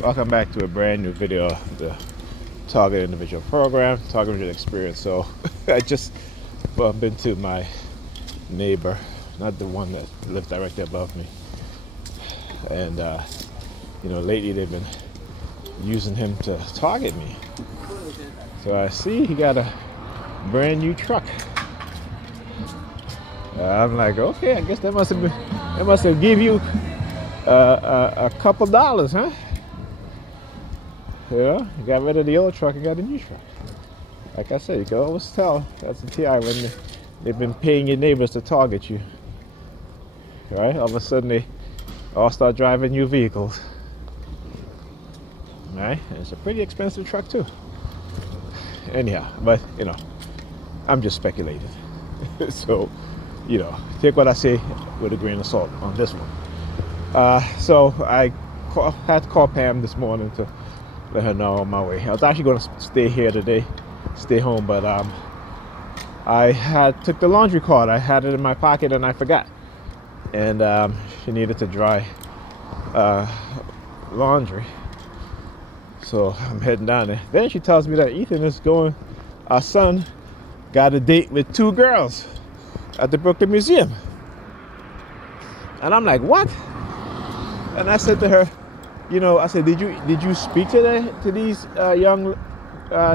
Welcome back to a brand new video of the Target Individual Program, Target Individual Experience. So I just bumped into my neighbor, not the one that lived directly above me. And, lately they've been using him to target me. So I see he got a brand new truck. I'm like, okay, I guess they must have give you a couple dollars, huh? Yeah, you got rid of the old truck and got a new truck. Like I said, you can always tell that's a TI when they've been paying your neighbors to target you. Right? All of a sudden they all start driving new vehicles. Right? And it's a pretty expensive truck too. Anyhow, but I'm just speculating. So, take what I say with a grain of salt on this one. So I had to call Pam this morning to let her know on my way. I was actually going to stay here today, stay home, but I took the laundry card. I had it in my pocket and I forgot. And she needed to dry laundry. So I'm heading down there. Then she tells me that Ethan is going, our son got a date with two girls at the Brooklyn Museum. And I'm like, what? And I said to her, I said, did you speak to these young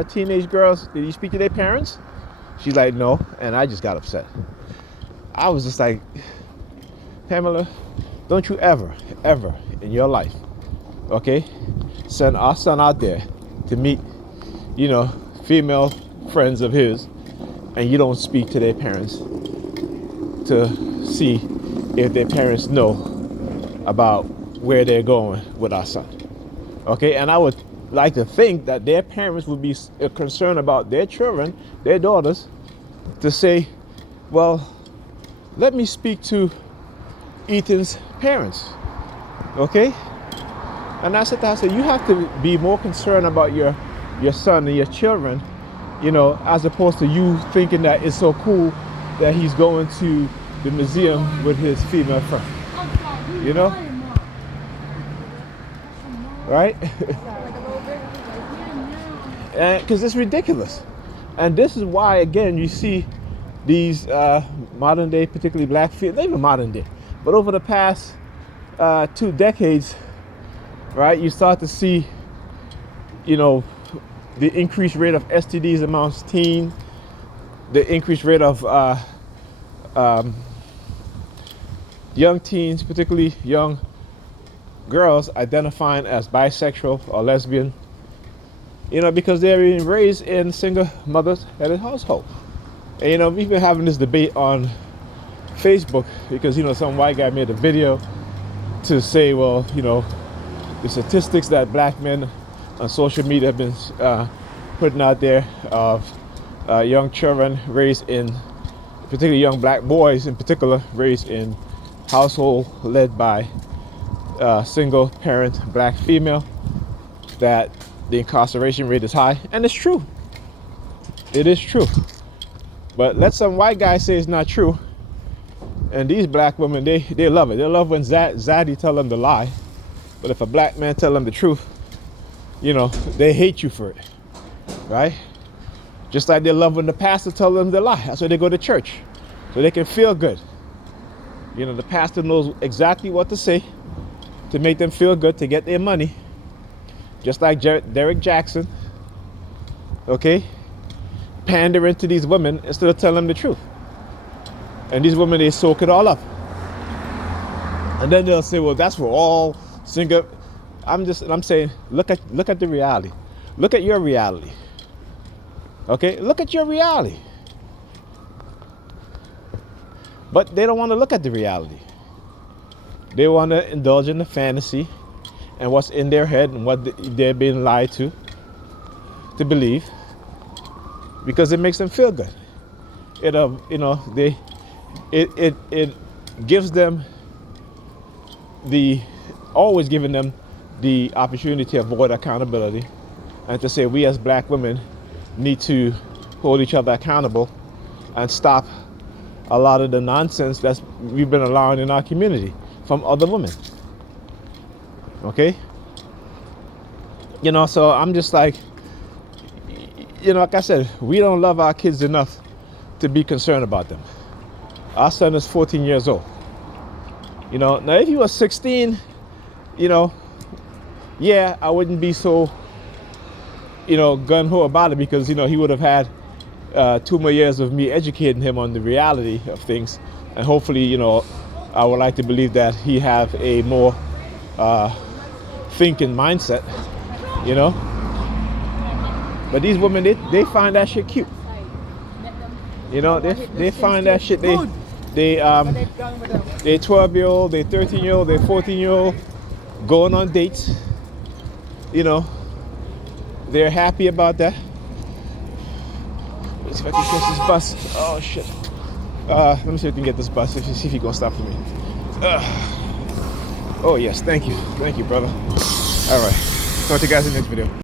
teenage girls? Did you speak to their parents? She's like, no. And I just got upset. I was just like, Pamela, don't you ever in your life, okay, send our son out there to meet, female friends of his, and you don't speak to their parents to see if their parents know about where they're going with our son. Okay, and I would like to think that their parents would be concerned about their children, their daughters, to say, well, let me speak to Ethan's parents. Okay? And I said, you have to be more concerned about your son and your children, as opposed to you thinking that it's so cool that he's going to the museum with his female friend. Right? Because it's ridiculous. And this is why, again, you see these modern day, particularly black females, not even modern day, but over the past 2 decades, right, you start to see, the increased rate of STDs amongst teens, the increased rate of young teens, particularly young girls identifying as bisexual or lesbian, because they're being raised in single mothers headed household. And we've been having this debate on Facebook because some white guy made a video to say, well, the statistics that black men on social media have been putting out there of young children raised in, particularly young black boys in particular, raised in household led by single parent black female, that the incarceration rate is high. And it's true. It is true. But let some white guy say it's not true, and these black women, they love it. They love when Zaddy tell them to lie. But if a black man tell them the truth, they hate you for it. Right? Just like they love when the pastor tell them to lie. That's why they go to church, so they can feel good. The pastor knows exactly what to say to make them feel good, to get their money. Just like Derek Jackson, okay, pandering to these women instead of telling them the truth. And these women, they soak it all up. And then they'll say, well, that's for all single. I'm saying, look at the reality. Look at your reality. Okay, look at your reality. But they don't want to look at the reality. They want to indulge in the fantasy and what's in their head and what they're being lied to believe, because it makes them feel good. It gives them always giving them the opportunity to avoid accountability and to say we as black women need to hold each other accountable and stop a lot of the nonsense that we've been allowing in our community from other women. Okay? You know, so I'm just like, you know, like I said, we don't love our kids enough to be concerned about them. Our son is 14 years old. You know, now if he was 16, you know, yeah, I wouldn't be so, you know, gun-ho about it, because, you know, he would have had 2 more years of me educating him on the reality of things. And hopefully, you know, I would like to believe that he have a more thinking mindset, you know. But these women, they find that shit cute. You know, they find that shit, they 12-year-old, they 13-year-old, they 14-year-old going on dates. You know, they're happy about that. Let's see if I can catch this bus. Oh shit. Let me see if I can get this bus. See if he's gonna stop for me. Oh yes, thank you, brother. All right, talk to you guys in the next video.